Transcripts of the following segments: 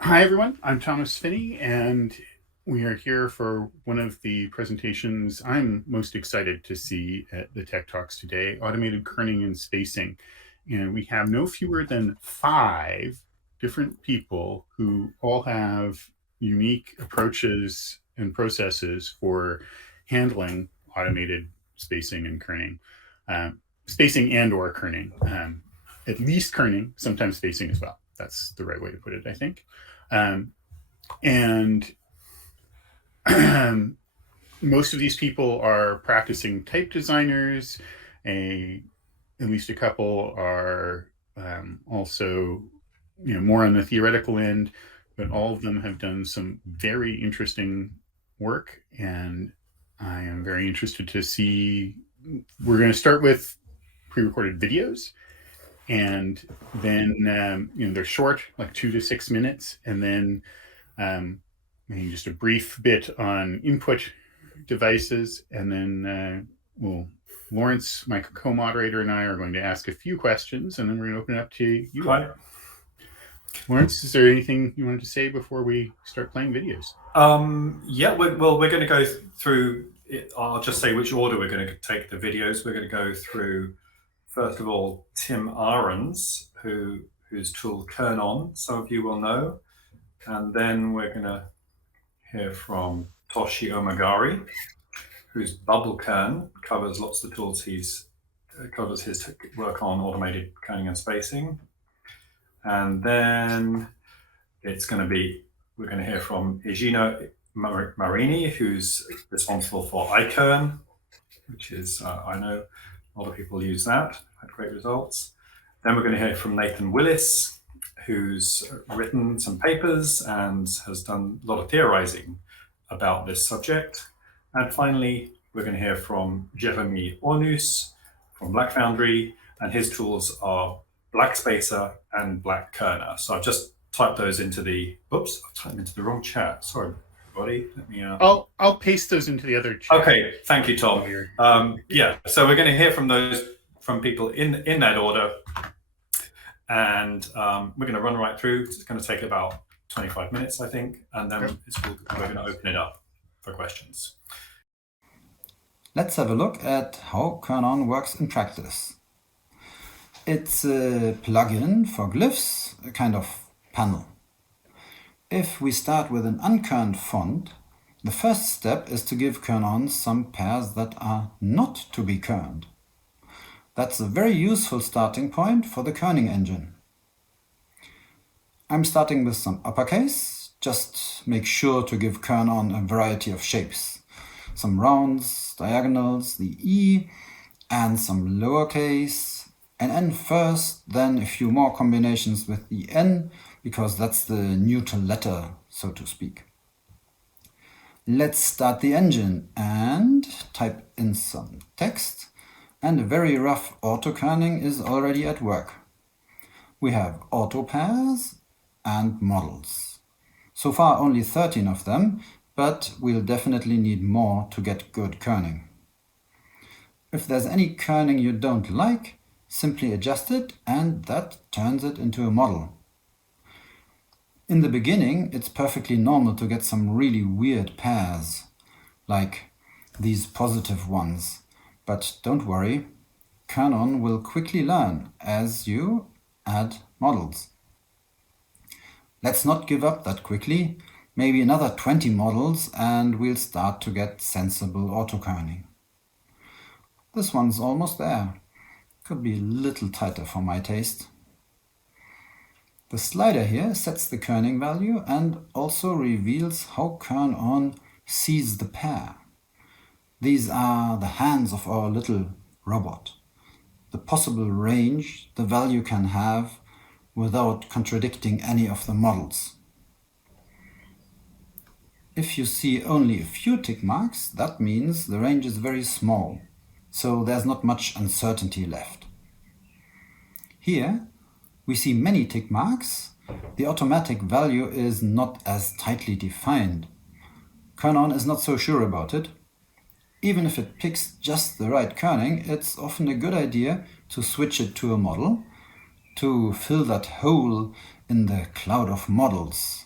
Hi, everyone. I'm Thomas Finney, and we are here for one of the presentations I'm most excited to see at the Tech Talks today, automated kerning and spacing. And we have no fewer than 5 different people who all have unique approaches and processes for handling automated spacing and kerning, spacing and or kerning, at least kerning, sometimes spacing as well. That's the right way to put it, I think. Um, and most of these people are practicing type designers. At least a couple are also, more on the theoretical end, but all of them have done some very interesting work, and I am very interested to see. We're going to start with pre-recorded videos, and then they're short, like 2 to 6 minutes, and then maybe just a brief bit on input devices, and then Lawrence, my co-moderator, and I are going to ask a few questions, and then we're going to open it up to you all. Lawrence, is there anything you wanted to say before we start playing videos? Yeah, we're going to go through it. I'll just say which order we're going to take the videos. We're going to go through, first of all, Tim Ahrens, whose tool Kernon, some of you will know. And then we're going to hear from Toshi Omagari, whose Bubble Kern covers lots of the tools covers his work on automated kerning and spacing. And then we're going to hear from Igino Marini, who's responsible for iKern, which is, I know a lot of people use that, had great results. Then we're going to hear from Nathan Willis, who's written some papers and has done a lot of theorizing about this subject. And finally, we're going to hear from Jérémie Hornus from Black Foundry, and his tools are Black Spacer and Black Kerner. So I've just typed those into I've typed into the wrong chat. Sorry, everybody. Let me. I'll paste those into the other chat. Okay, thank you, Tom. Yeah, so we're going to hear from people in that order, and we're going to run right through. It's going to take about 25 minutes, I think, and then we're going to open it up for questions. Let's have a look at how Kernon works in practice. It's a plugin for glyphs, a kind of panel. If we start with an unkerned font, the first step is to give Kernon some pairs that are not to be kerned. That's a very useful starting point for the kerning engine. I'm starting with some uppercase. Just make sure to give Kernon a variety of shapes. Some rounds, diagonals, the E, and some lowercase, an N first, then a few more combinations with the N, because that's the neutral letter, so to speak. Let's start the engine and type in some text, and a very rough auto-kerning is already at work. We have auto pairs and models. So far only 13 of them, but we'll definitely need more to get good kerning. If there's any kerning you don't like, simply adjust it, and that turns it into a model. In the beginning, it's perfectly normal to get some really weird pairs, like these positive ones. But don't worry, Kernon will quickly learn as you add models. Let's not give up that quickly. Maybe another 20 models and we'll start to get sensible auto-kerning. This one's almost there. Could be a little tighter for my taste. The slider here sets the kerning value and also reveals how Kernon sees the pair. These are the hands of our little robot. The possible range the value can have without contradicting any of the models. If you see only a few tick marks, that means the range is very small, so there's not much uncertainty left. Here, we see many tick marks. The automatic value is not as tightly defined. Kernon is not so sure about it. Even if it picks just the right kerning, it's often a good idea to switch it to a model to fill that hole in the cloud of models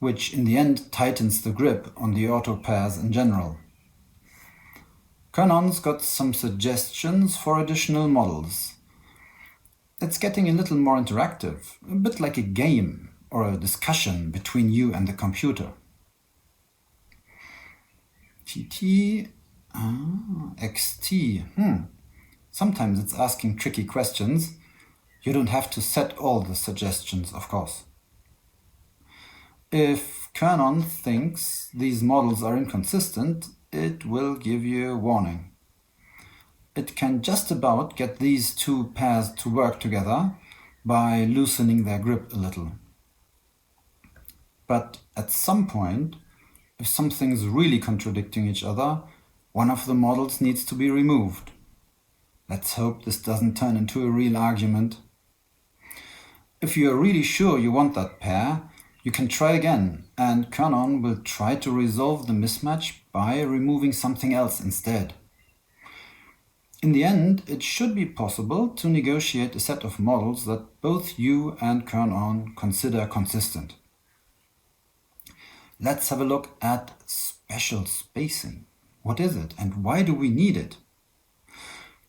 which in the end tightens the grip on the auto pairs in general. Kernon's got some suggestions for additional models. It's getting a little more interactive, a bit like a game or a discussion between you and the computer. XT. Sometimes it's asking tricky questions. You don't have to set all the suggestions, of course. If Kerner thinks these models are inconsistent, it will give you a warning. It can just about get these two pairs to work together by loosening their grip a little. But at some point, if something's really contradicting each other, one of the models needs to be removed. Let's hope this doesn't turn into a real argument. If you are really sure you want that pair, you can try again, and Kerner will try to resolve the mismatch by removing something else instead. In the end, it should be possible to negotiate a set of models that both you and Kerner consider consistent. Let's have a look at special spacing. What is it, and why do we need it?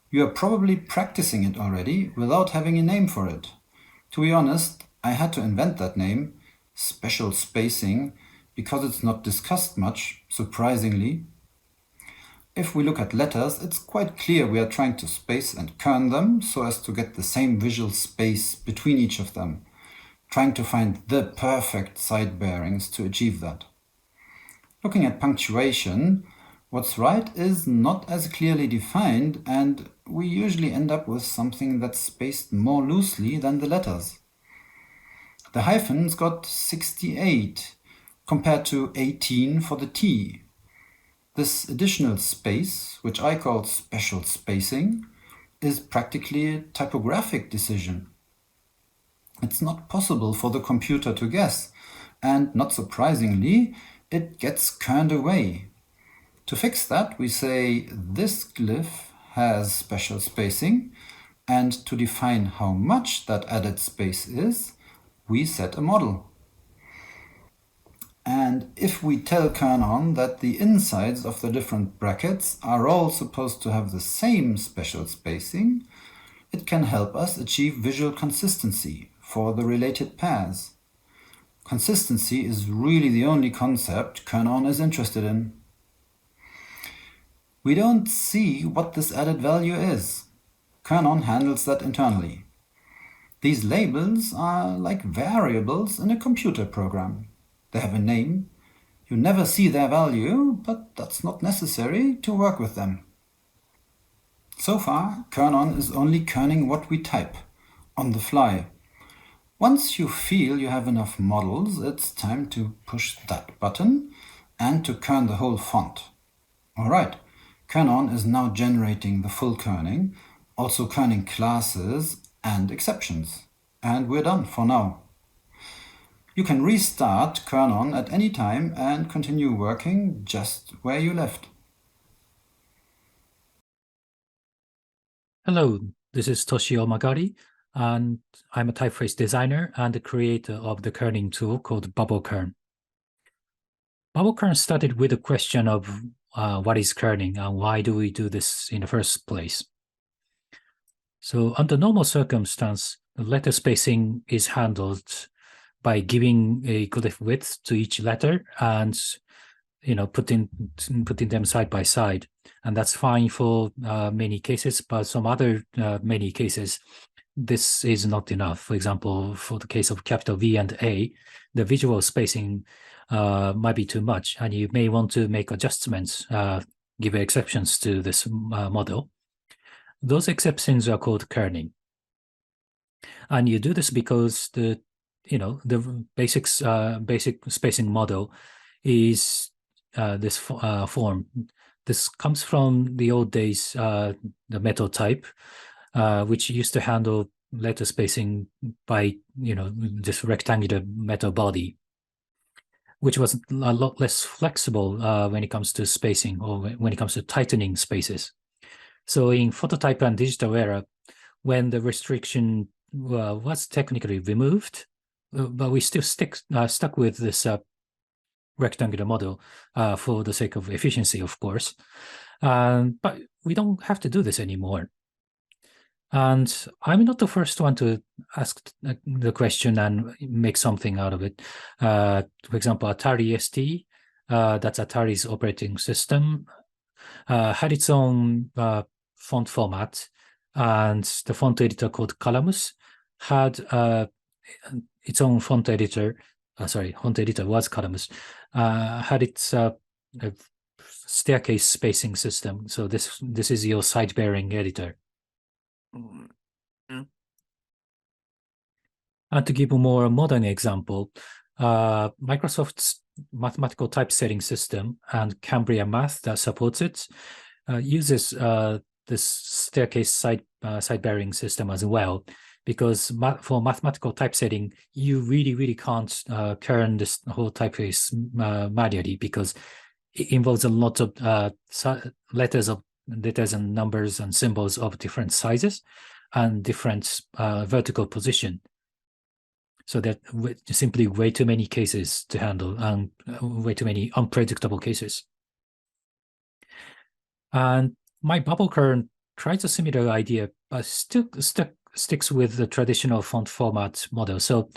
You are probably practicing it already without having a name for it. To be honest, I had to invent that name, special spacing, because it's not discussed much, surprisingly. If we look at letters, it's quite clear we are trying to space and kern them so as to get the same visual space between each of them, trying to find the perfect side bearings to achieve that. Looking at punctuation, what's right is not as clearly defined, and we usually end up with something that's spaced more loosely than the letters. The hyphen's got 68 compared to 18 for the T. This additional space, which I call special spacing, is practically a typographic decision. It's not possible for the computer to guess, and not surprisingly, it gets kerned away. To fix that, we say this glyph has special spacing, and to define how much that added space is, we set a model. And if we tell Kerner that the insides of the different brackets are all supposed to have the same special spacing, it can help us achieve visual consistency for the related pairs. Consistency is really the only concept Kerner is interested in. We don't see what this added value is. Kerner handles that internally. These labels are like variables in a computer program. They have a name. You never see their value, but that's not necessary to work with them. So far, Kerner is only kerning what we type, on the fly. Once you feel you have enough models, it's time to push that button and to kern the whole font. Alright, Kerner is now generating the full kerning, also kerning classes and exceptions. And we're done for now. You can restart Kerner at any time and continue working just where you left. Hello, this is Toshi Omagari, and I'm a typeface designer and the creator of the kerning tool called Bubble Kern. Bubble Kern started with the question of what is kerning and why do we do this in the first place. So under normal circumstance, the letter spacing is handled by giving a glyph width to each letter and putting them side by side, and that's fine for many cases. But some other many cases, this is not enough. For example, for the case of capital V and A, the visual spacing might be too much, and you may want to make adjustments, give exceptions to this model. Those exceptions are called kerning, and you do this because the basic spacing model is this form. This comes from the old days, the metal type, which used to handle letter spacing by this rectangular metal body, which was a lot less flexible when it comes to spacing or when it comes to tightening spaces. So in phototype and digital era, when the restriction was technically removed, but we still stuck with this rectangular model for the sake of efficiency, of course. But we don't have to do this anymore. And I'm not the first one to ask the question and make something out of it. For example, Atari ST, that's Atari's operating system, had its own font format, and the font editor called Calamus had its own font editor. Font editor was Calamus. Had its staircase spacing system. So this is your side-bearing editor. And to give a more modern example, Microsoft's mathematical typesetting system and Cambria Math that supports it uses this staircase side-bearing system as well, because for mathematical typesetting, you really can't kern this whole typeface manually, because it involves a lot of letters and numbers and symbols of different sizes and different vertical position. So that simply way too many cases to handle and way too many unpredictable cases. And my bubble kern tries a similar idea, but still sticks with the traditional font format model. So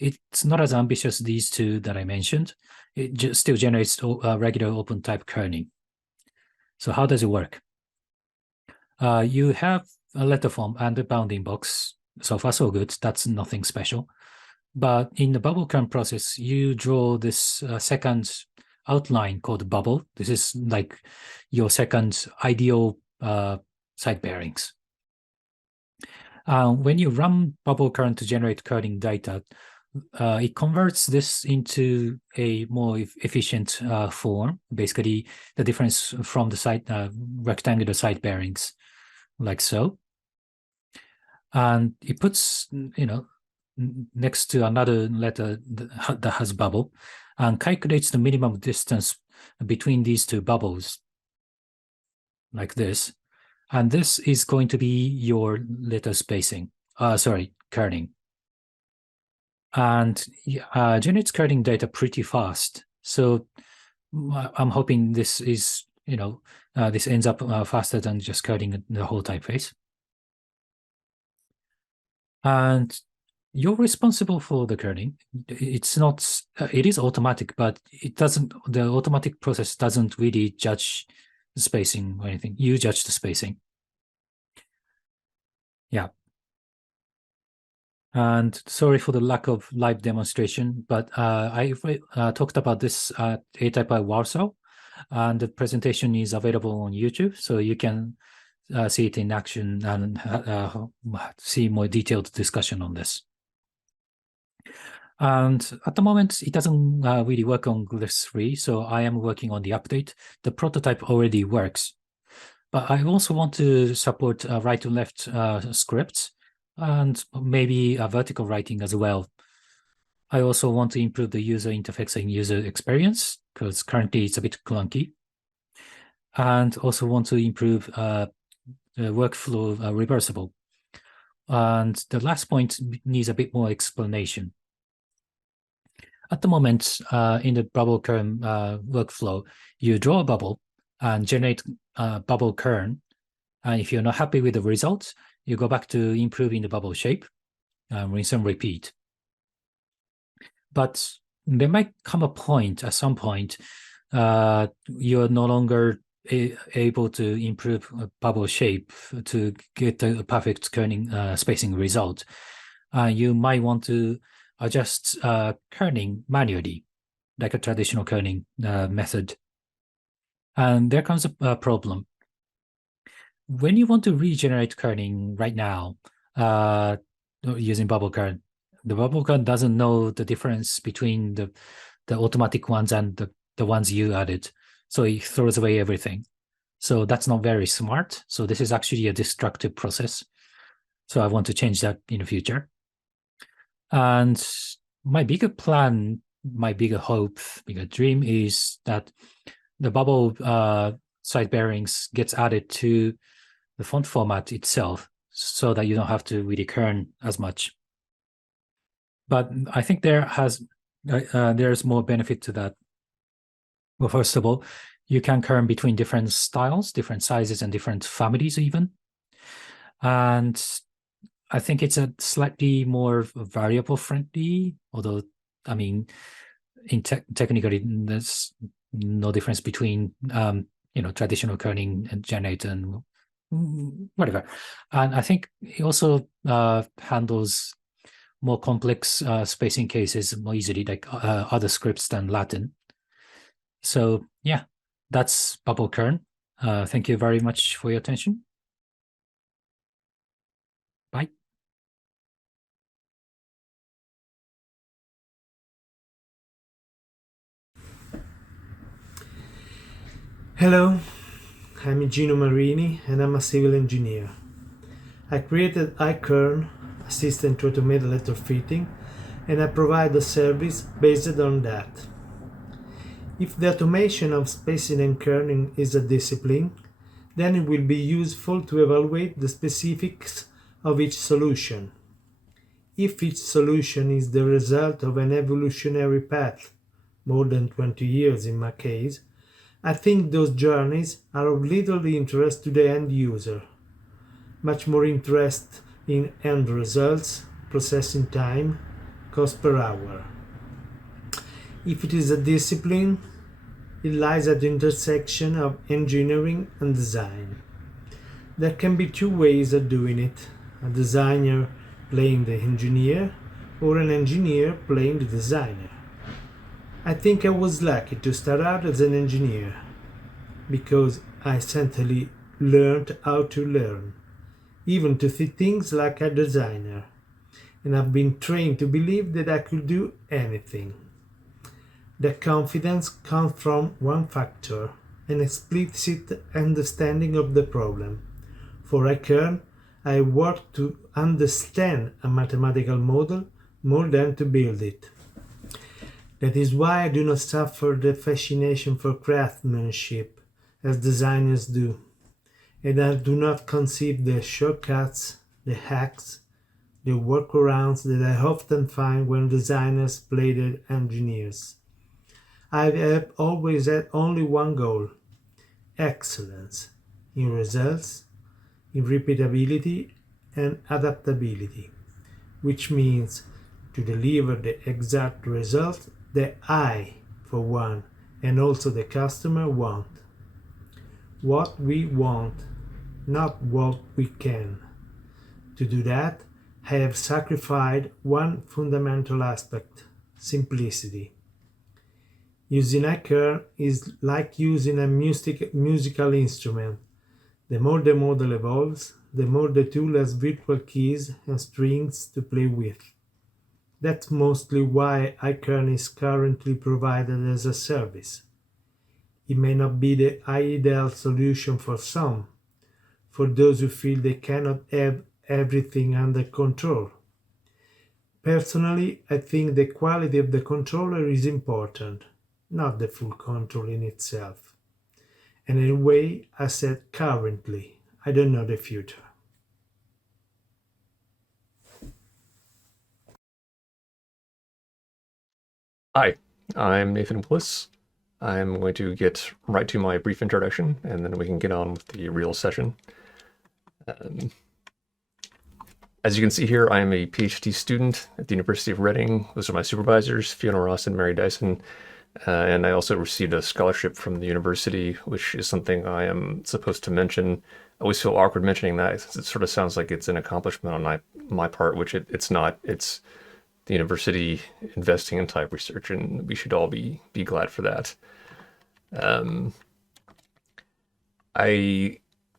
it's not as ambitious as these two that I mentioned. It still generates regular open type kerning. So how does it work? You have a letter form and a bounding box. So far, so good. That's nothing special. But in the bubble kern process, you draw this second outline called bubble. This is like your second ideal side bearings. When you run bubble kern to generate kerning data, it converts this into a more efficient form, basically the difference from the rectangular side bearings, like so. And it puts, next to another letter that has bubble, and calculates the minimum distance between these two bubbles, like this. And this is going to be your letter spacing, kerning. And generates kerning data pretty fast. So I'm hoping this is, this ends up faster than just kerning the whole typeface. And you're responsible for the kerning. It's not, it is automatic, but the automatic process doesn't really judge the spacing or anything. You judge the spacing. Yeah. And sorry for the lack of live demonstration, but I talked about this at ATypI Warsaw, and the presentation is available on YouTube, so you can see it in action and see more detailed discussion on this. And at the moment, it doesn't really work on Glyphs 3, so I am working on the update. The prototype already works. But I also want to support right to left scripts and maybe vertical writing as well. I also want to improve the user interface and user experience, because currently it's a bit clunky. And also want to improve the workflow reversible. And the last point needs a bit more explanation. At the moment, in the bubble kern workflow, you draw a bubble and generate a bubble kern. And if you're not happy with the results, you go back to improving the bubble shape, rinse and repeat. But there might come a point, at some point, you're no longer able to improve a bubble shape to get a perfect kerning spacing result. You might want to adjust kerning manually, like a traditional kerning method. And there comes a problem. When you want to regenerate kerning right now, using bubble kern, the bubble kern doesn't know the difference between the automatic ones and the ones you added. So it throws away everything. So that's not very smart. So this is actually a destructive process. So I want to change that in the future. And my bigger plan, my bigger hope, bigger dream is that the bubble side bearings gets added to the font format itself, so that you don't have to really kern as much. But I think there's more benefit to that. Well, first of all, you can kern between different styles, different sizes, and different families even. And I think it's a slightly more variable friendly, although, I mean, technically, there's no difference between, traditional kerning and generator and whatever. And I think it also handles more complex spacing cases more easily, like other scripts than Latin. So yeah, that's Bubble Kern. Thank you very much for your attention. Bye. Hello, I'm Igino Marini and I'm a civil engineer. I created iKern, a system to automate electrofitting, and I provide a service based on that. If the automation of spacing and kerning is a discipline, then it will be useful to evaluate the specifics of each solution. If each solution is the result of an evolutionary path, more than 20 years in my case, I think those journeys are of little interest to the end user. Much more interest in end results, processing time, cost per hour. If it is a discipline, it lies at the intersection of engineering and design. There can be two ways of doing it: a designer playing the engineer, or an engineer playing the designer. I think I was lucky to start out as an engineer, because I essentially learned how to learn, even to see things like a designer, and I've been trained to believe that I could do anything. That confidence comes from one factor: an explicit understanding of the problem. For iKern, I work to understand a mathematical model more than to build it. That is why I do not suffer the fascination for craftsmanship as designers do, and I do not conceive the shortcuts, the hacks, the workarounds that I often find when designers play the engineers. I have always had only one goal: excellence in results, in repeatability and adaptability, which means to deliver the exact result that I, for one, and also the customer want. What we want, not what we can. To do that, I have sacrificed one fundamental aspect: simplicity. Using iKern is like using a musical instrument. The more the model evolves, the more the tool has virtual keys and strings to play with. That's mostly why iKern is currently provided as a service. It may not be the ideal solution for some, for those who feel they cannot have everything under control. Personally, I think the quality of the controller is important, not the full control in itself. And in a way, I said currently, I don't know the future. Hi, I'm Nathan Willis. I'm going to get right to my brief introduction, and then we can get on with the real session. As you can see here, I am a PhD student at the University of Reading. Those are my supervisors, Fiona Ross and Mary Dyson. And I also received a scholarship from the university, which is something I am supposed to mention. I always feel awkward mentioning that. It sort of sounds like it's an accomplishment on my part, which it's not. It's the university investing in type research, and we should all be glad for that.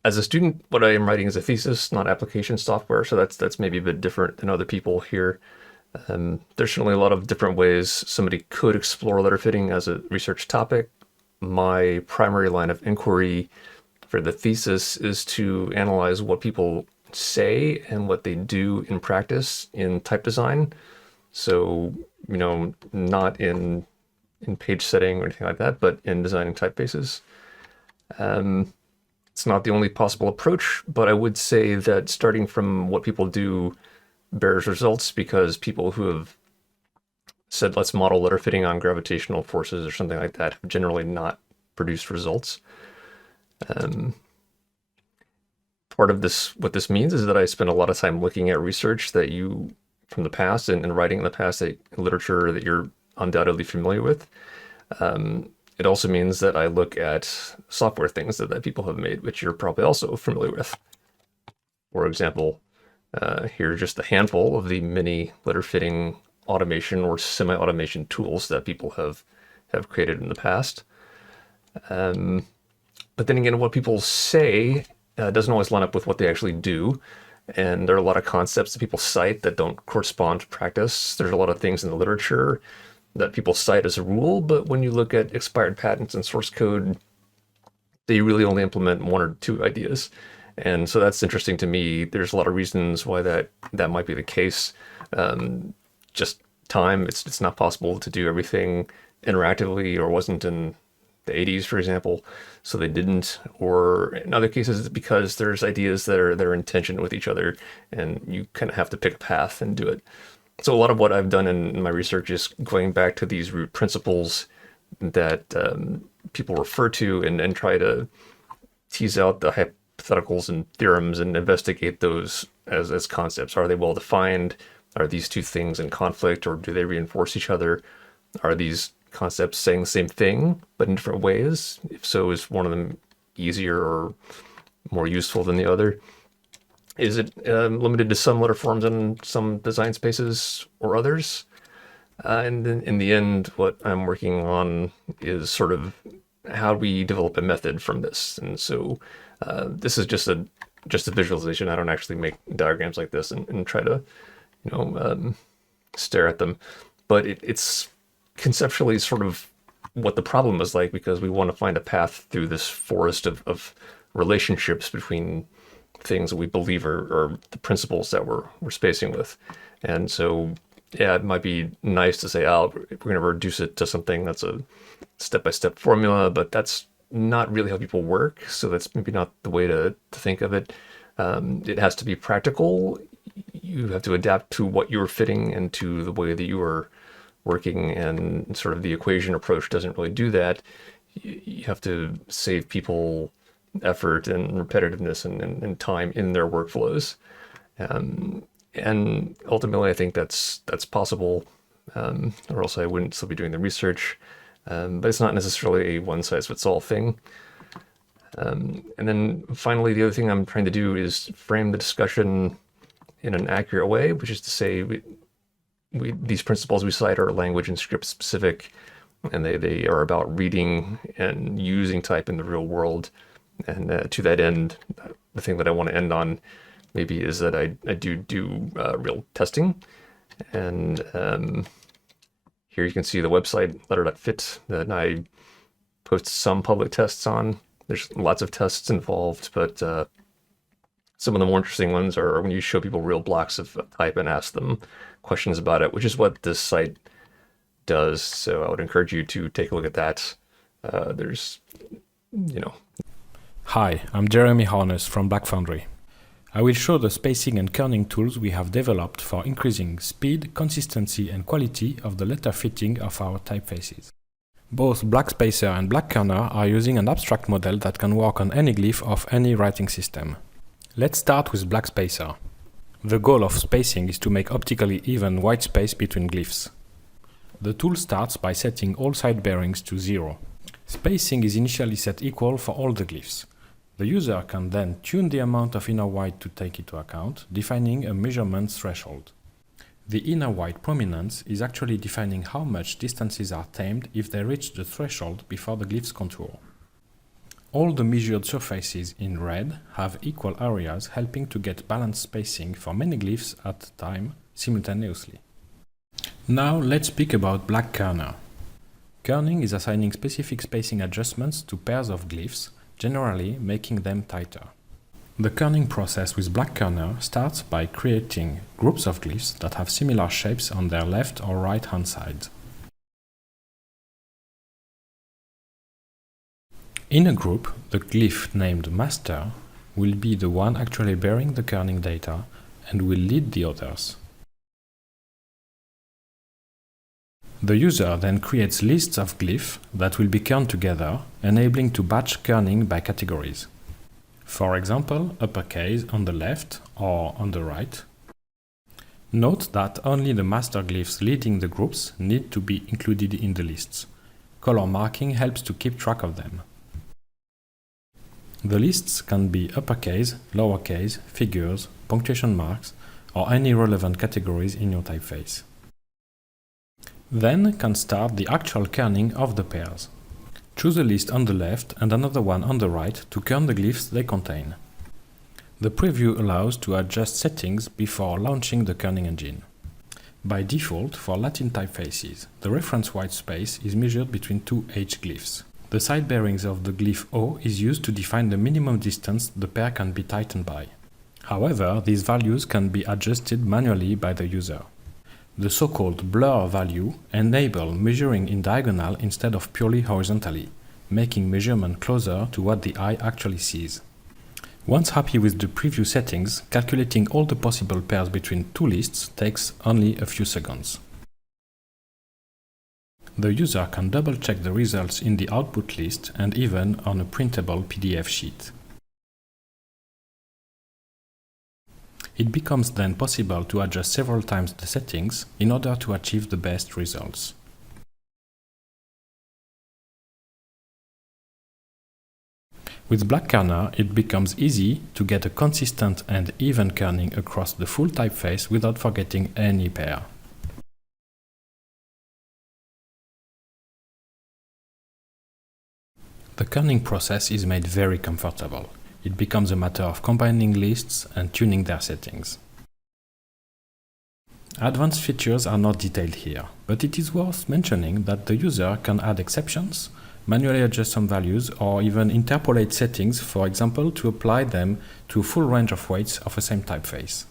As a student, what I am writing is a thesis, not application software, so that's maybe a bit different than other people here. There's certainly a lot of different ways somebody could explore letter fitting as a research topic. My primary line of inquiry for the thesis is to analyze what people say and what they do in practice in type design. So, not in page setting or anything like that, but in designing typefaces. It's not the only possible approach, but I would say that starting from what people do bears results, because people who have said, let's model letter fitting on gravitational forces or something like that, have generally not produced results. Part of this, what this means is that I spend a lot of time looking at research that you, from the past and writing in the past, literature that you're undoubtedly familiar with. It also means that I look at software things that people have made, which you're probably also familiar with. For example, here are just a handful of the many letter fitting automation or semi-automation tools that people have created in the past. But then again, what people say doesn't always line up with what they actually do. And there are a lot of concepts that people cite that don't correspond to practice. There's a lot of things in the literature that people cite as a rule, but when you look at expired patents and source code, they really only implement one or two ideas. And so that's interesting to me. There's a lot of reasons why that might be the case. Just time, it's not possible to do everything interactively, or wasn't in the 80s, for example, so they didn't. Or in other cases, it's because there's ideas that are in tension with each other, and you kind of have to pick a path and do it. So a lot of what I've done in my research is going back to these root principles that people refer to, and try to tease out the hypotheticals and theorems and investigate those as concepts. Are they well defined? Are these two things in conflict, or do they reinforce each other? Are these concepts saying the same thing but in different ways? If so, is one of them easier or more useful than the other? Is it limited to some letter forms and some design spaces or others? And then in the end, what I'm working on is sort of how we develop a method from this. And so this is just a visualization. I don't actually make diagrams like this and try to, stare at them. But it's conceptually sort of what the problem is like, because we want to find a path through this forest of relationships between things that we believe are the principles that we're spacing with. And so, yeah, it might be nice to say, we're going to reduce it to something that's a step-by-step formula, but that's not really how people work. So that's maybe not the way to think of it. It has to be practical. You have to adapt to what you're fitting and to the way that you are working, and sort of the equation approach doesn't really do that. You have to save people effort and repetitiveness and time in their workflows. And ultimately, I think that's possible, or else I wouldn't still be doing the research. But it's not necessarily a one-size-fits-all thing. And then finally, the other thing I'm trying to do is frame the discussion in an accurate way, which is to say, these principles we cite are language and script specific, and they are about reading and using type in the real world. And to that end, the thing that I want to end on maybe is that I do real testing. And here you can see the website letter.fit that I post some public tests on. There's lots of tests involved, but some of the more interesting ones are when you show people real blocks of type and ask them questions about it, which is what this site does. So I would encourage you to take a look at that. Hi, I'm Jérémie Hornus from Black Foundry. I will show the spacing and kerning tools we have developed for increasing speed, consistency, and quality of the letter fitting of our typefaces. Both BlackSpacer and BlackKerner are using an abstract model that can work on any glyph of any writing system. Let's start with BlackSpacer. The goal of spacing is to make optically even white space between glyphs. The tool starts by setting all side bearings to 0. Spacing is initially set equal for all the glyphs. The user can then tune the amount of inner white to take into account, defining a measurement threshold. The inner white prominence is actually defining how much distances are tamed if they reach the threshold before the glyph's contour. All the measured surfaces in red have equal areas, helping to get balanced spacing for many glyphs at a time simultaneously. Now let's speak about BlackKerner. Kerning is assigning specific spacing adjustments to pairs of glyphs, generally making them tighter. The kerning process with BlackKerner starts by creating groups of glyphs that have similar shapes on their left or right hand sides. In a group, the glyph named master will be the one actually bearing the kerning data and will lead the others. The user then creates lists of glyphs that will be kerned together, enabling to batch kerning by categories. For example, uppercase on the left or on the right. Note that only the master glyphs leading the groups need to be included in the lists. Color marking helps to keep track of them. The lists can be uppercase, lowercase, figures, punctuation marks, or any relevant categories in your typeface. Then can start the actual kerning of the pairs. Choose a list on the left and another one on the right to kern the glyphs they contain. The preview allows to adjust settings before launching the kerning engine. By default, for Latin typefaces, the reference white space is measured between two H glyphs. The side bearings of the glyph O is used to define the minimum distance the pair can be tightened by. However, these values can be adjusted manually by the user. The so-called blur value enables measuring in diagonal instead of purely horizontally, making measurement closer to what the eye actually sees. Once happy with the preview settings, calculating all the possible pairs between two lists takes only a few seconds. The user can double-check the results in the output list and even on a printable PDF sheet. It becomes then possible to adjust several times the settings in order to achieve the best results. With Black Kerner, it becomes easy to get a consistent and even kerning across the full typeface without forgetting any pair. The kerning process is made very comfortable. It becomes a matter of combining lists and tuning their settings. Advanced features are not detailed here, but it is worth mentioning that the user can add exceptions, manually adjust some values, or even interpolate settings, for example, to apply them to a full range of weights of a same typeface.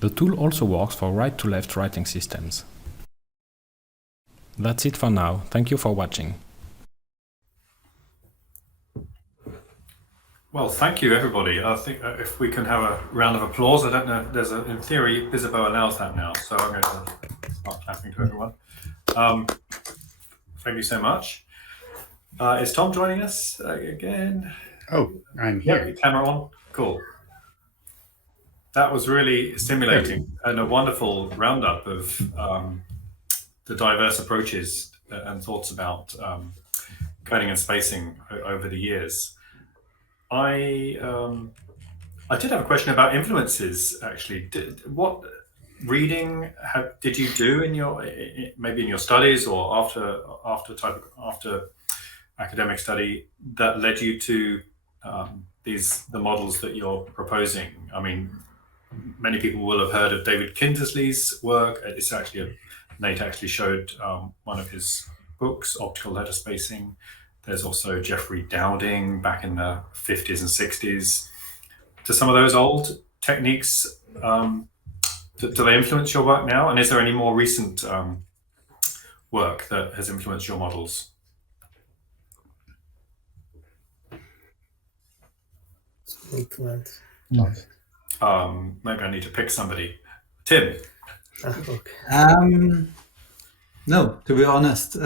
The tool also works for right-to-left writing systems. That's it for now. Thank you for watching. Well, thank you, everybody. I think if we can have a round of applause. I don't know if there's in theory, Isabeau allows that now, so I'm going to start clapping to everyone. Thank you so much. Is Tom joining us again? Oh, I'm here. Yep, camera on. Cool. That was really stimulating and a wonderful roundup of the diverse approaches and thoughts about coding and spacing over the years. I did have a question about influences. Actually, what reading did you do in your maybe in your studies or after academic study that led you to the models that you're proposing? I mean, many people will have heard of David Kindersley's work. It's actually Nate actually showed one of his books, Optical Letter Spacing. There's also Jeffrey Dowding back in the 50s and 60s. Do some of those old techniques, do they influence your work now? And is there any more recent work that has influenced your models? Influence. Maybe I need to pick somebody. Tim. Okay. No, to be honest.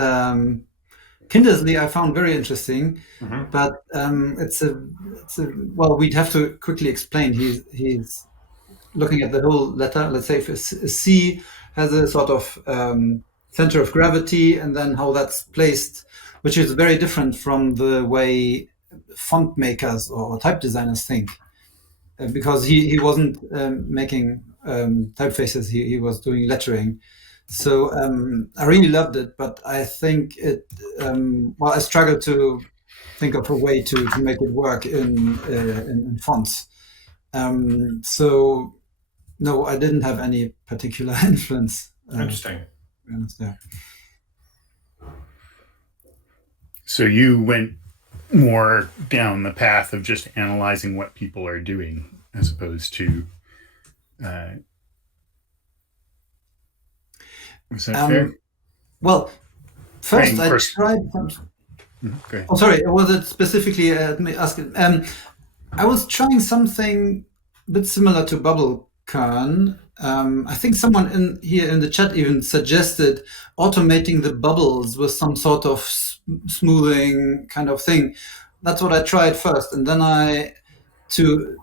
Kindersley I found very interesting, but well, we'd have to quickly explain. He's looking at the whole letter. Let's say if a C has a sort of center of gravity, and then how that's placed, which is very different from the way font makers or type designers think, because he wasn't making typefaces. He was doing lettering. So I really loved it, but I think it. Well, I struggled to think of a way to make it work in fonts. So no, I didn't have any particular influence. Interesting. Yeah. So you went more down the path of just analyzing what people are doing, as opposed to. Is that fair? Well, first I tried. Okay. Oh, sorry. Was it specifically asking? I was trying something a bit similar to bubble Kern. I think someone in here in the chat even suggested automating the bubbles with some sort of smoothing kind of thing. That's what I tried first, and then to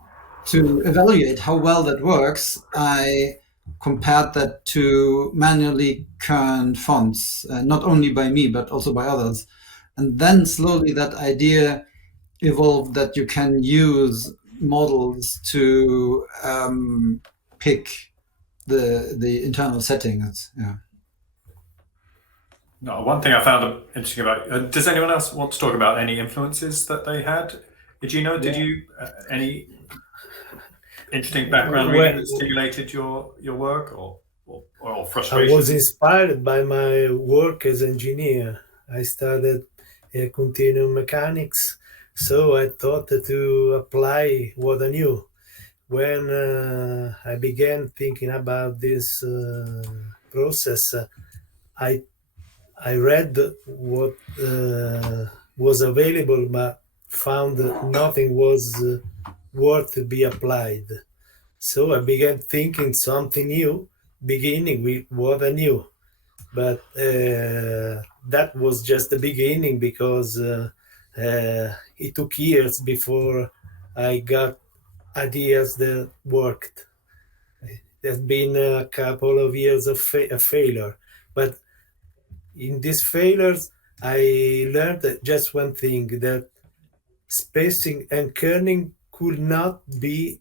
evaluate how well that works, I compared that to manually kerned fonts, not only by me but also by others, and then slowly that idea evolved that you can use models to pick the internal settings. Yeah. No, one thing I found interesting about. Does anyone else want to talk about any influences that they had? Igino, did you any interesting background reading that stimulated your work or frustration? I was inspired by my work as engineer. I studied continuum mechanics, so I thought to apply what I knew. When I began thinking about this process, I read what was available, but found that nothing was worth to be applied. So I began thinking something new, beginning with what I knew. But that was just the beginning, because it took years before I got ideas that worked. There's been a couple of years of failure, but in these failures, I learned just one thing, that spacing and kerning could not be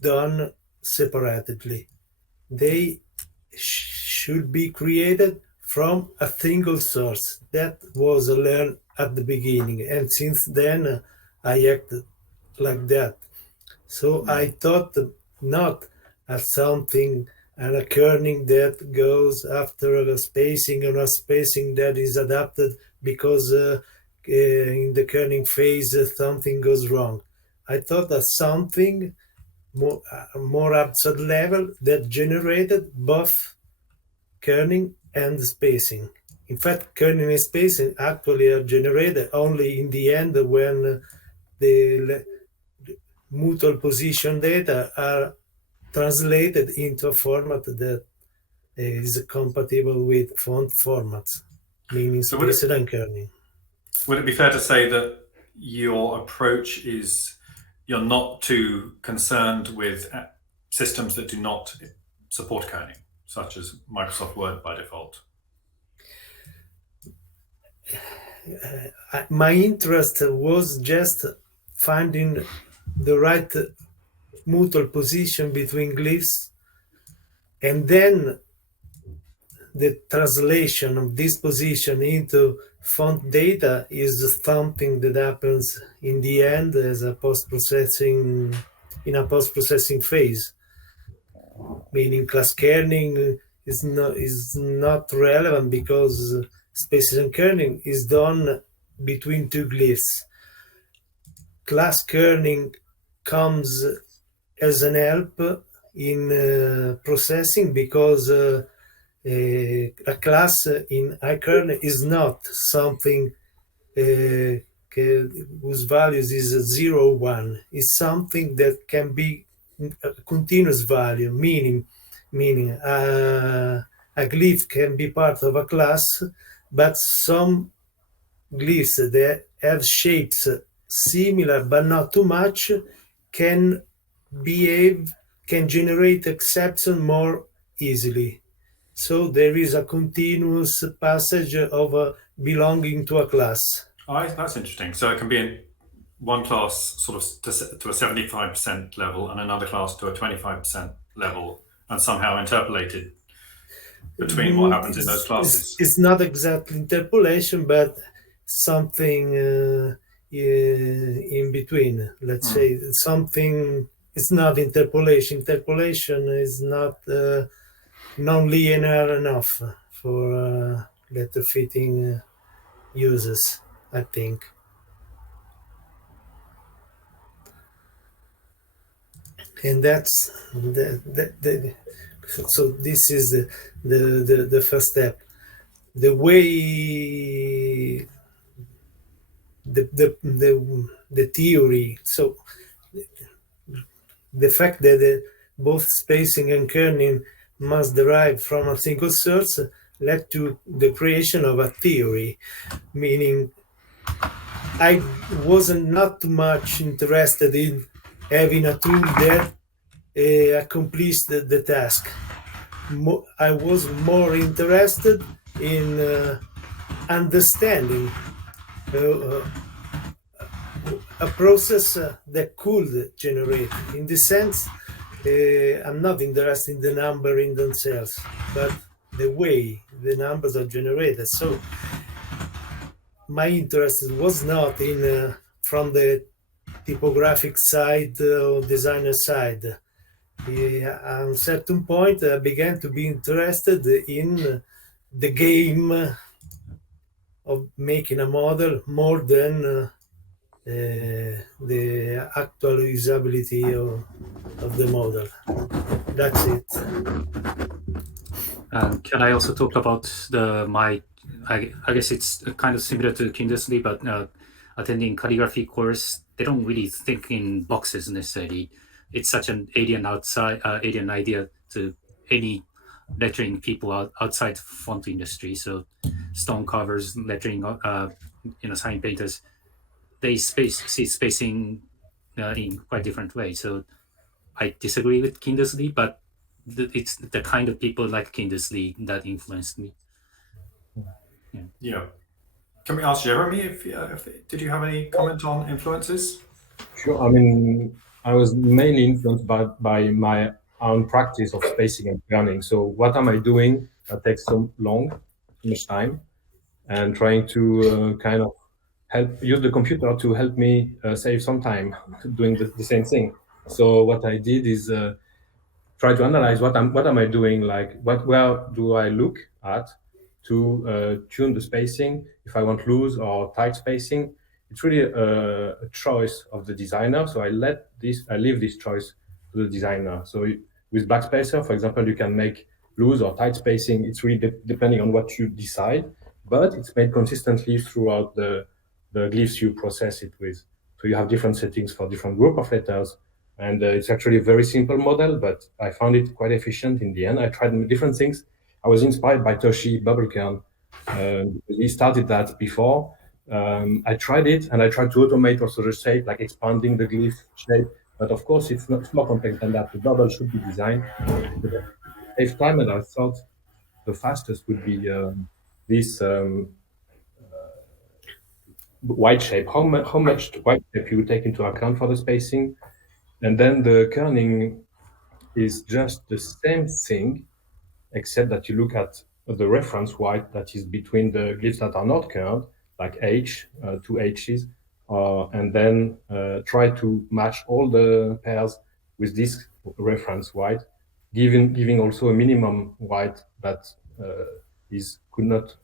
done separately. They should be created from a single source. That was learned at the beginning, and since then I acted like that. So I thought not as something and a kerning that goes after a spacing, or a spacing that is adapted because in the kerning phase something goes wrong. I thought that something more abstract level that generated both kerning and spacing. In fact, kerning and spacing actually are generated only in the end, when the mutual position data are translated into a format that is compatible with font formats, meaning spaced and kerning. Would it be fair to say that your approach is you're not too concerned with systems that do not support kerning, such as Microsoft Word by default? My interest was just finding the right mutual position between glyphs, and then the translation of this position into font data is something that happens in the end as a post-processing, in a post-processing phase, meaning class kerning is not relevant, because spaces and kerning is done between two glyphs. Class kerning comes as an help in processing, because a class in iKern is not something whose values is 0, 1. It's something that can be a continuous value, meaning a glyph can be part of a class, but some glyphs that have shapes similar but not too much can generate exception more easily. So there is a continuous passage of belonging to a class. Oh, that's interesting. So it can be in one class sort of to a 75% level, and another class to a 25% level, and somehow interpolated between what happens in those classes. It's not exactly interpolation, but something in between. Let's say something. It's not interpolation. Interpolation is not non-linear enough for letter fitting uses, I think. And that's so this is the first step. The way the theory, so the fact that both spacing and kerning must derive from a single source led to the creation of a theory, meaning I wasn't not too much interested in having a tool that accomplished the task. I was more interested in understanding a process that could generate. In this sense, I'm not interested in the number in themselves, but the way the numbers are generated. So my interest was not in from the typographic side or designer side. At a certain point, I began to be interested in the game of making a model more than the actual usability of the model. That's it. Can I also talk about I guess it's kind of similar to Kindersley, but attending calligraphy course, they don't really think in boxes necessarily. It's such an alien idea to any lettering people outside font industry. So stone carvers, lettering, sign painters, they see spacing in quite different ways. So I disagree with Kindersley, but it's the kind of people like Kindersley that influenced me. Yeah. Can we ask Jérémie if did you have any comment on influences? Sure. I mean, I was mainly influenced by my own practice of spacing and kerning. So what am I doing that takes so much time, and trying to kind of use the computer to help me save some time doing the same thing. So what I did is try to analyze what am I doing, like where do I look at to tune the spacing, if I want loose or tight spacing. It's really a choice of the designer. So I leave this choice to the designer. So with Backspacer, for example, you can make loose or tight spacing. It's really depending on what you decide, but it's made consistently throughout the glyphs you process it with. So you have different settings for different group of letters. And it's actually a very simple model, but I found it quite efficient in the end. I tried different things. I was inspired by Toshi Bubble Kern. He started that before. I tried it, and I tried to automate also the shape, like expanding the glyph shape. But of course, it's more complex than that. The bubble should be designed to save time, and I thought the fastest would be this white shape. How much white shape you take into account for the spacing, and then the kerning is just the same thing, except that you look at the reference white that is between the glyphs that are not kerned, like H, two H's, and then try to match all the pairs with this reference white, giving also a minimum white that could not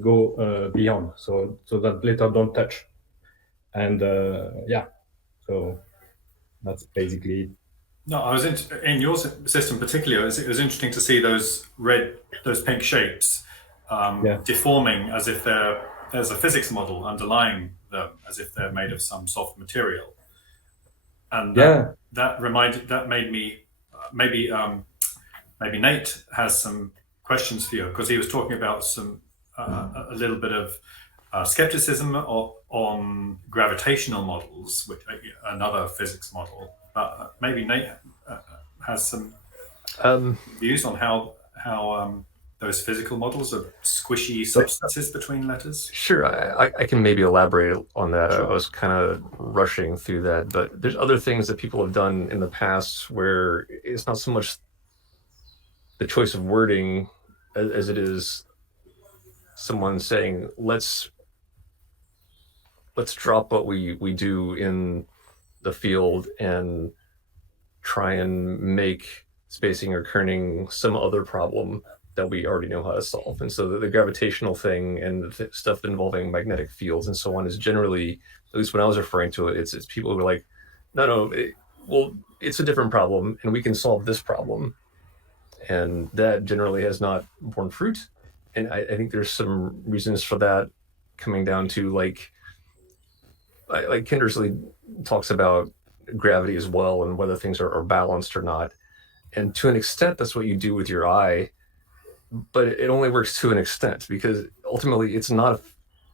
go beyond, so that letter don't touch. And so that's basically it. No, I was in your system particularly. It was interesting to see those pink shapes deforming as if there's a physics model underlying them, as if they're made of some soft material. And that made me maybe Nate has some questions for you, because he was talking about some a little bit of skepticism on gravitational models, which another physics model. Maybe Nate has some views on how those physical models of squishy substances between letters. Sure, I can maybe elaborate on that. Sure. I was kind of rushing through that, but there's other things that people have done in the past where it's not so much the choice of wording as it is someone saying, let's drop what we do in the field and try and make spacing or kerning some other problem that we already know how to solve. And so the gravitational thing and the stuff involving magnetic fields and so on is generally, at least when I was referring to it, it's people who are like, no, it's a different problem and we can solve this problem. And that generally has not borne fruit. And I think there's some reasons for that, coming down to like Kindersley talks about gravity as well and whether things are balanced or not. And to an extent, that's what you do with your eye, but it only works to an extent, because ultimately it's not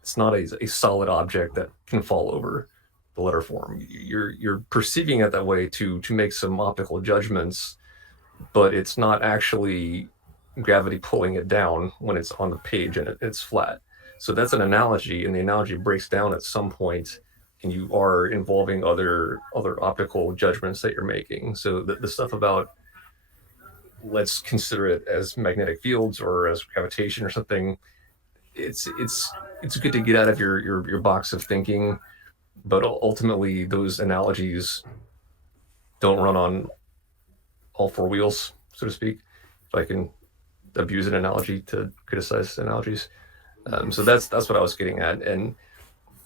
a solid object that can fall over the letter form. You're perceiving it that way to make some optical judgments, but it's not actually gravity pulling it down when it's on the page and it's flat. So that's an analogy, and the analogy breaks down at some point, and you are involving other optical judgments that you're making. So the stuff about, let's consider it as magnetic fields or as gravitation or something, it's good to get out of your box of thinking, but ultimately those analogies don't run on all four wheels, so to speak, if I can abuse an analogy to criticize analogies. So that's what I was getting at. And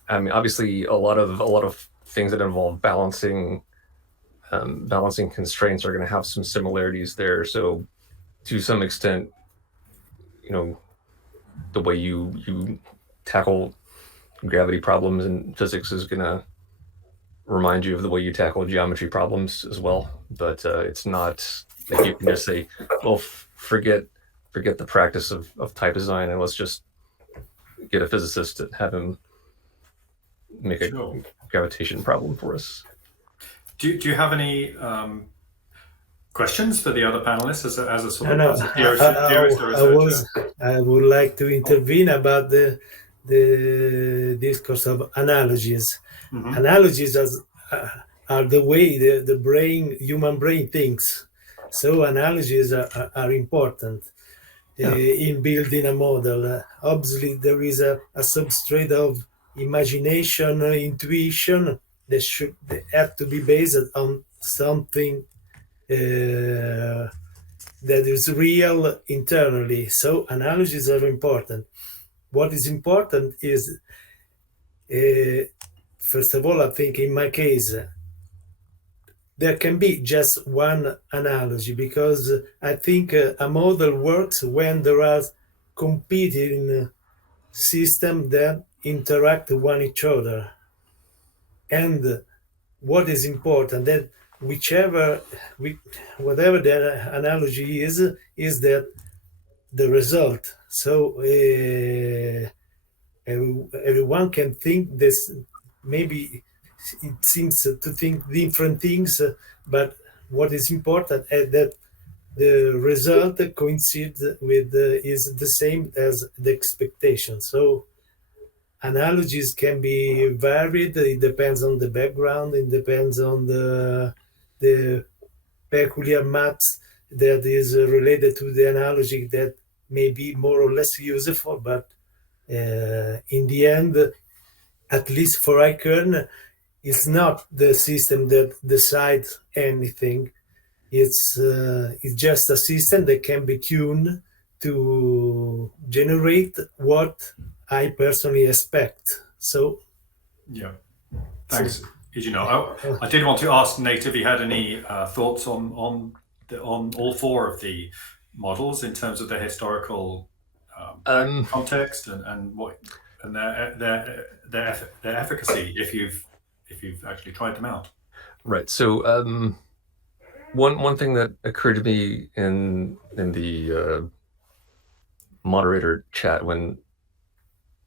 I mean, obviously a lot of things that involve balancing constraints are going to have some similarities there. So to some extent, the way you tackle gravity problems in physics is going to remind you of the way you tackle geometry problems as well. But it's not like you can just say, well, forget the practice of type design, and let's just get a physicist to have him make a gravitation problem for us. Do you have any questions for the other panelists as a sort of No, theorist or researcher? I would like to intervene about the discourse of analogies. Mm-hmm. Analogies are the way the human brain thinks. So analogies are important in building a model. Obviously, there is a substrate of imagination, intuition that have to be based on something that is real internally. So analogies are important. What is important is, first of all, I think in my case, there can be just one analogy, because I think a model works when there are competing systems that interact with each other. And what is important, that whatever the analogy is that the result. So everyone can think this. Maybe it seems to think different things, but what is important is that the result coincides with is the same as the expectation. So analogies can be varied. It depends on the background. It depends on the peculiar maths that is related to the analogy that may be more or less useful. But in the end, at least for iKern, it's not the system that decides anything. It's just a system that can be tuned to generate what I personally expect. So, yeah, thanks, Igino. I did want to ask Nate if he had any thoughts on all four of the models in terms of the historical context and what and their efficacy if you've actually tried them out. Right. So one thing that occurred to me in the moderator chat when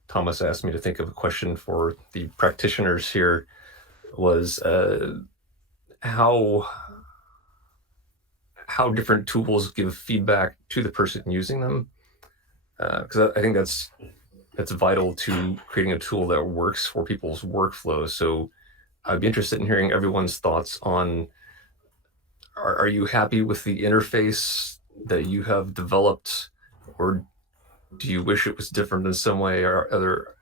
Thomas asked me to think of a question for the practitioners here was how different tools give feedback to the person using them, because I think that's vital to creating a tool that works for people's workflow. So I'd be interested in hearing everyone's thoughts on, are you happy with the interface that you have developed, or do you wish it was different in some way, or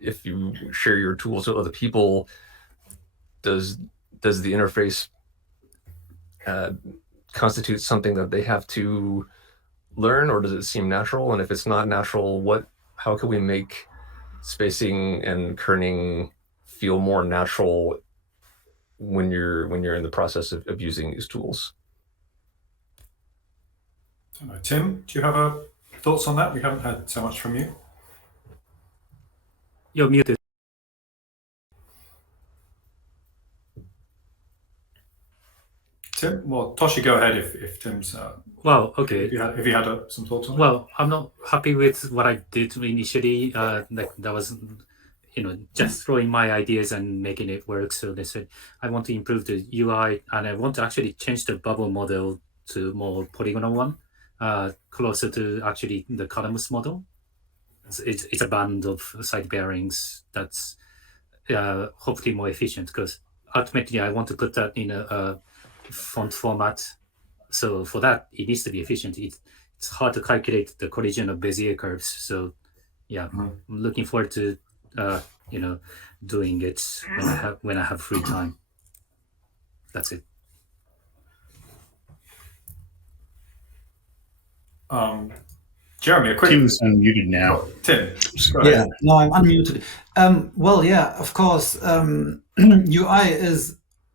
if you share your tools with other people, does the interface constitute something that they have to learn, or does it seem natural? And if it's not natural, how can we make spacing and kerning feel more natural when you're in the process of using these tools? I don't know. Tim, do you have thoughts on that? We haven't heard so much from you. You're muted. Tim, well, Toshi, go ahead if Tim's. Well, okay. If you had some thoughts on it. Well, I'm not happy with what I did initially. That was, just throwing my ideas and making it work. So they said I want to improve the UI, and I want to actually change the bubble model to more polygonal one, closer to actually the columns model. It's a band of side bearings that's hopefully more efficient, because ultimately I want to put that in a font format. So for that, it needs to be efficient. It's hard to calculate the collision of Bezier curves. So yeah, I'm looking forward to doing it when I have free time. That's it. Jérémie, a quick. Tim's unmuted now. Oh, Tim, go Yeah, ahead. no, I'm unmuted. Well, yeah, of course, UI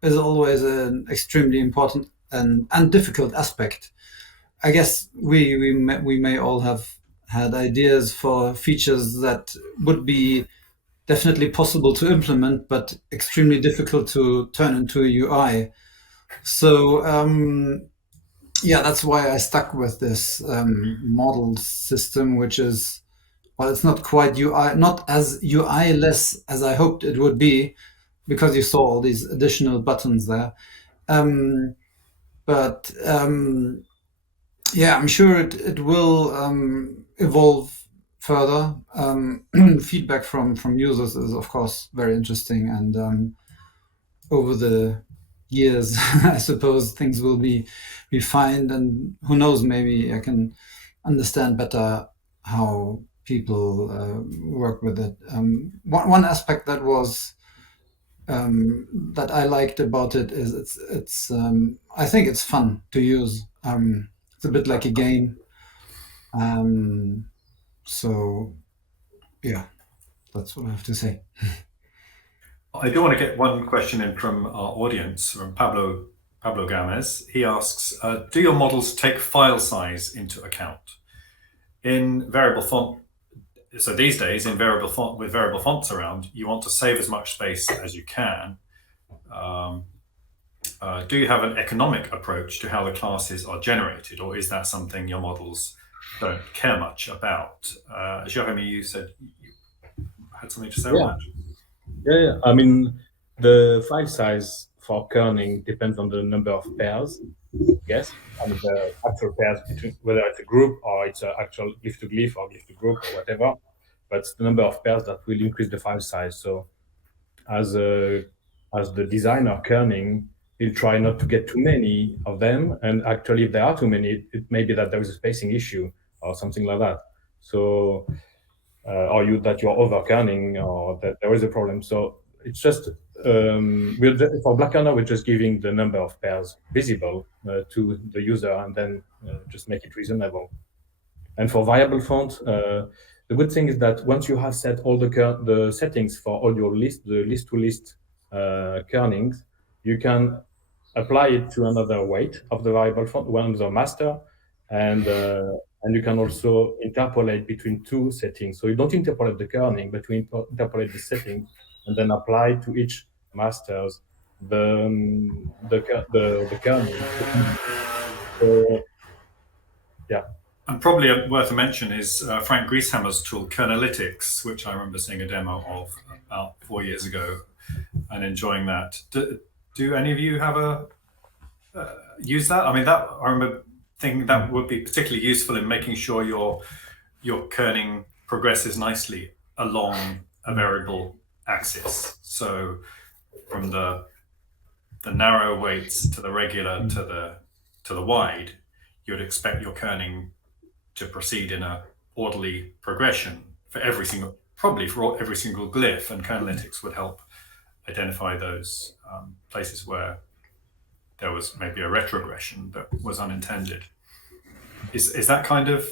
is always an extremely important and difficult aspect. I guess we may all have had ideas for features that would be definitely possible to implement, but extremely difficult to turn into a UI. So yeah, that's why I stuck with this model system, which is, well, it's not quite UI, not as UI-less as I hoped it would be, because you saw all these additional buttons there. But yeah, I'm sure it will evolve further. Feedback from users is, of course, very interesting, and over the years, I suppose things will be refined, and who knows, maybe I can understand better how people work with it. One aspect that was that I liked about it is it's I think it's fun to use. It's a bit like a game. So yeah, that's what I have to say. I do want to get one question in from our audience, from Pablo Gomez. He asks, do your models take file size into account? In variable font, so these days in variable font, with variable fonts around, you want to save as much space as you can. Do you have an economic approach to how the classes are generated, or is that something your models don't care much about? Jérémie, you said you had something to say on that? Yeah. I mean, the file size for kerning depends on the number of pairs. Yes, I mean the actual pairs between, whether it's a group or it's an actual glyph to glyph or glyph to group or whatever. But it's the number of pairs that will increase the file size. So as the designer kerning, he'll try not to get too many of them. And actually, if there are too many, it may be that there is a spacing issue or something like that. So, or that you're over kerning, or that there is a problem. So it's just for Black Kerner, we're just giving the number of pairs visible to the user, and then just make it reasonable. And for variable font, the good thing is that once you have set all the settings for all your list to list kernings, you can apply it to another weight of the variable font, one of the master, and you can also interpolate between two settings. So you don't interpolate the kerning, but you interpolate the setting and then apply to each masters the kerning. So, yeah. And probably worth a mention is Frank Grieshammer's tool, Kernalytics, which I remember seeing a demo of about 4 years ago and enjoying that. Do any of you have use that? I mean, I remember thinking that would be particularly useful in making sure your kerning progresses nicely along a variable axis. So from the narrow weights to the regular to the wide, you would expect your kerning to proceed in a orderly progression for every single glyph, and Kernalytics would help identify those places where there was maybe a retrogression that was unintended. Is that kind of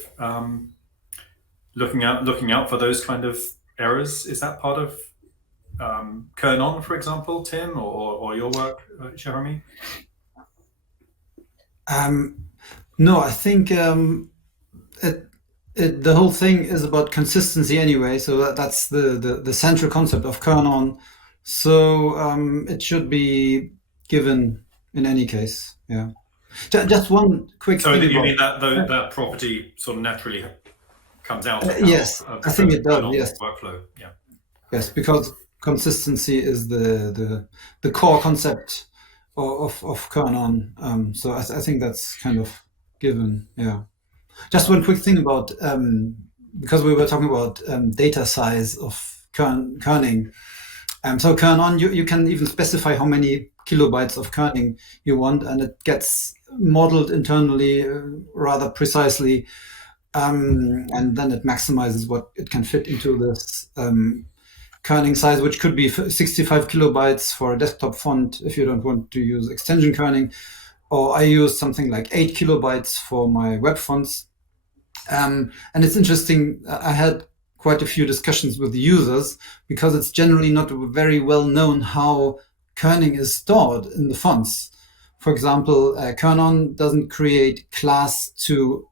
looking out for those kind of errors? Is that part of Kernon, for example, Tim, or your work, Jérémie? No, I think the whole thing is about consistency anyway. So that's the central concept of Kernon. So it should be given in any case. Yeah. Just one quick So thing you about, mean that property sort of naturally comes out of yes, I think it does. Kernel Yes, workflow? Yeah. yes, because consistency is the core concept of Kernon. So I think that's kind of given. Yeah. Just one quick thing about because we were talking about data size of kerning. So Kernon, you can even specify how many kilobytes of kerning you want, and it gets modeled internally rather precisely, and then it maximizes what it can fit into this kerning size, which could be 65 kilobytes for a desktop font if you don't want to use extension kerning, or I use something like 8 kilobytes for my web fonts. And it's interesting, I had quite a few discussions with the users because it's generally not very well known how kerning is stored in the fonts. For example, Kernon doesn't create class to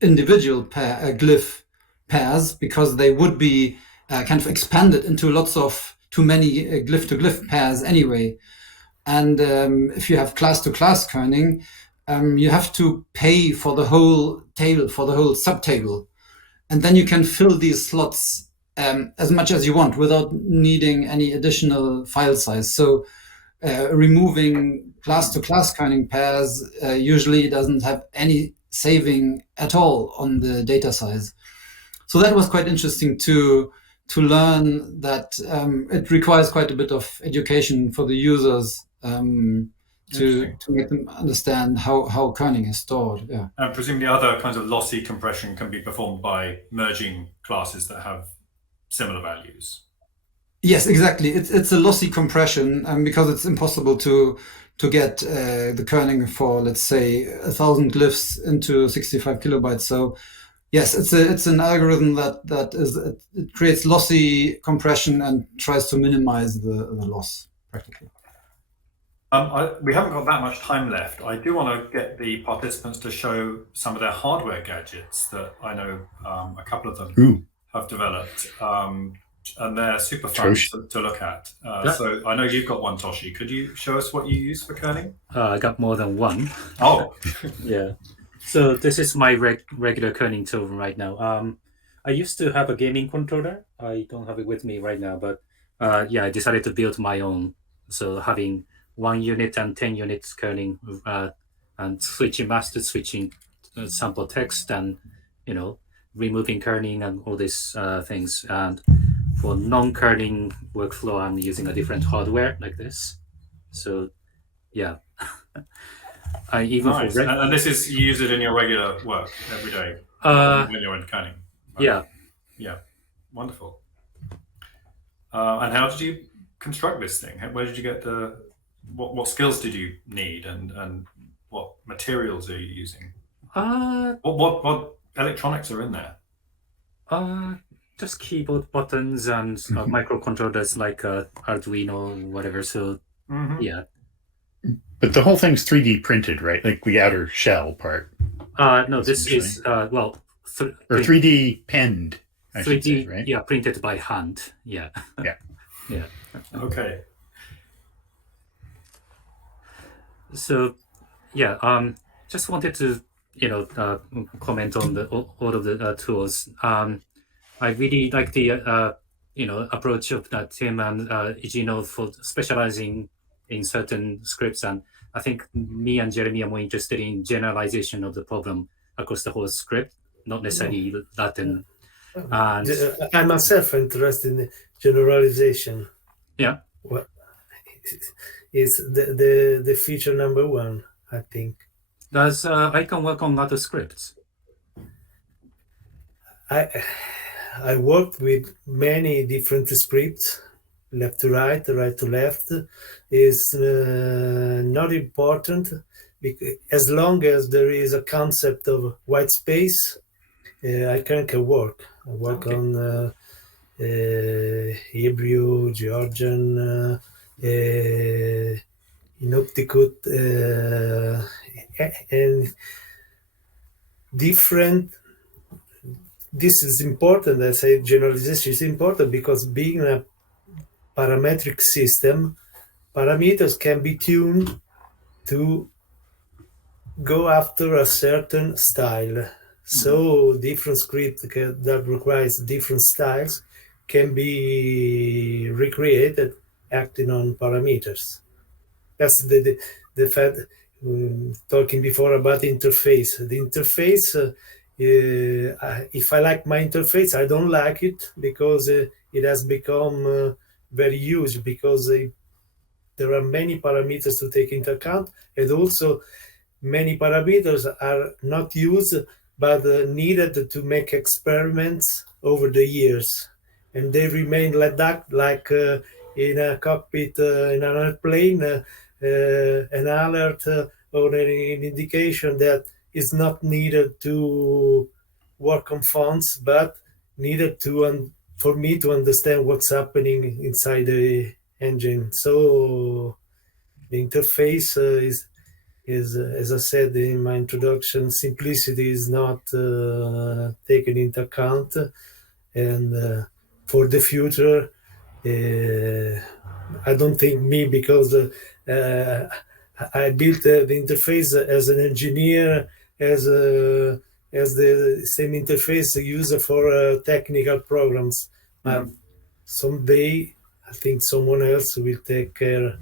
individual glyph pairs because they would be kind of expanded into lots of too many glyph to glyph pairs anyway. And if you have class to class kerning, you have to pay for the whole table, for the whole subtable. And then you can fill these slots as much as you want without needing any additional file size. So removing class to class kerning pairs usually doesn't have any saving at all on the data size. So that was quite interesting to learn that it requires quite a bit of education for the users to make them understand how kerning is stored. Yeah. And presumably other kinds of lossy compression can be performed by merging classes that have similar values. Yes, exactly. It's a lossy compression because it's impossible to get the kerning for, let's say, 1,000 glyphs into 65 kilobytes. So yes, it's an algorithm that creates lossy compression and tries to minimize the loss practically. We haven't got that much time left. I do want to get the participants to show some of their hardware gadgets that I know a couple of them have developed. And they're super fun to look at. So I know you've got one, Toshi. Could you show us what you use for kerning? I got more than one. Oh, yeah. So this is my regular kerning tool right now. I used to have a gaming controller. I don't have it with me right now, but I decided to build my own. So having 1 unit and 10 units kerning, and switching master, switching sample text, and removing kerning and all these things. And for non-kerning workflow, I'm using a different hardware like this. So, yeah. I even nice. And this is, you use it in your regular work every day when you're in kerning. Right? Yeah. Wonderful. And how did you construct this thing? Where did you get what skills did you need, and what materials are you using? What electronics are in there? Just keyboard buttons and microcontrollers like Arduino, whatever. So yeah. But the whole thing's 3D printed, right? Like the outer shell part. No, this is or 3D penned. 3D, say, right? Yeah, printed by hand. Yeah. Yeah. Okay. So, just wanted to comment on all of the tools. I really like the approach of Tim and Igino for specializing in certain scripts, and I think me and Jérémie are more interested in generalization of the problem across the whole script, not necessarily Latin. And I myself interested in generalization. Yeah. Well, it's the feature number one, I think. Does I can work on other scripts? I worked with many different scripts, left to right, right to left. Is not important because as long as there is a concept of white space, I can work. I work on Hebrew, Georgian, Inopticut, and different. This is important. I say generalization is important because being a parametric system, parameters can be tuned to go after a certain style. So different script that requires different styles can be recreated acting on parameters. That's the fact. Talking before about interface. The interface, if I like my interface, I don't like it because it has become very huge, because there are many parameters to take into account, and also many parameters are not used but needed to make experiments over the years, and they remain like that, like in a cockpit in an airplane, an alert or an indication that is not needed to work on fonts, but needed to for me to understand what's happening inside the engine. So the interface is, as I said in my introduction, simplicity is not taken into account, and for the future, I don't think because I built the interface as an engineer, as the same interface used for technical programs. But someday, I think someone else will take care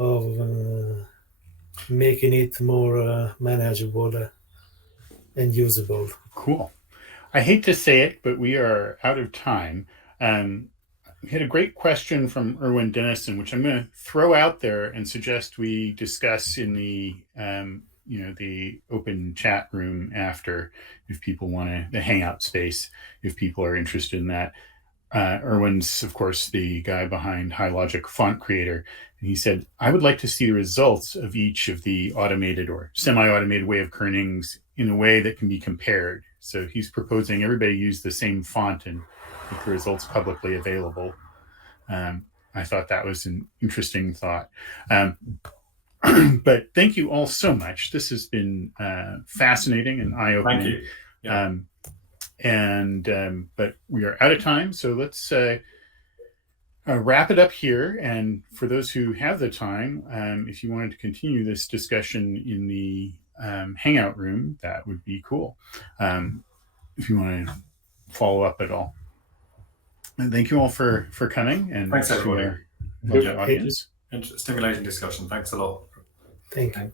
of making it more manageable and usable. Cool. I hate to say it, but we are out of time. We had a great question from Erwin Dennison, which I'm going to throw out there and suggest we discuss in the the open chat room after, if people want the hangout space, if people are interested in that. Erwin's, of course, the guy behind High Logic Font Creator. And he said, I would like to see the results of each of the automated or semi-automated way of kernings in a way that can be compared. So he's proposing everybody use the same font and make the results publicly available. I thought that was an interesting thought. But thank you all so much. This has been fascinating and eye-opening. Thank you. Yeah. But we are out of time, so let's wrap it up here. And for those who have the time, if you wanted to continue this discussion in the hangout room, that would be cool. If you want to follow up at all. And thank you all for coming. And thanks everybody. To our audience. Stimulating discussion. Thanks a lot. Thank you.